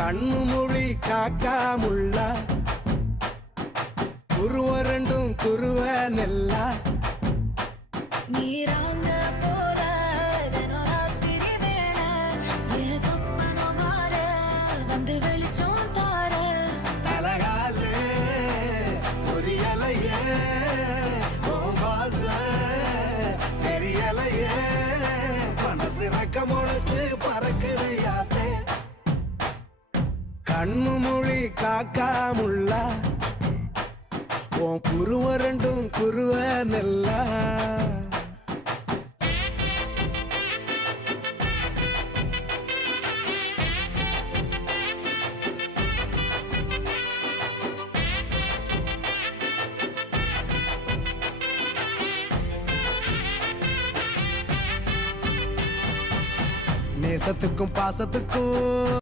கண்ணு மொழி காக்காமுள்ள குருவ ரெண்டும் குருவ நெல்லா நீராங்க போல தினராத்திரி வேண என் சொப்பனோ மாற வந்து வெளிச்சம் தார தலகாலே பொரியலையே ஓம்பாச பெரியலையே மனசு ரக்க முளைச்சு பறக்குது யாத்தே கண்ணு மொழி காக்காமுள்ள உன் குருவ ரெண்டும் குருவ நெல்லா நேசத்துக்கும் பாசத்துக்கும்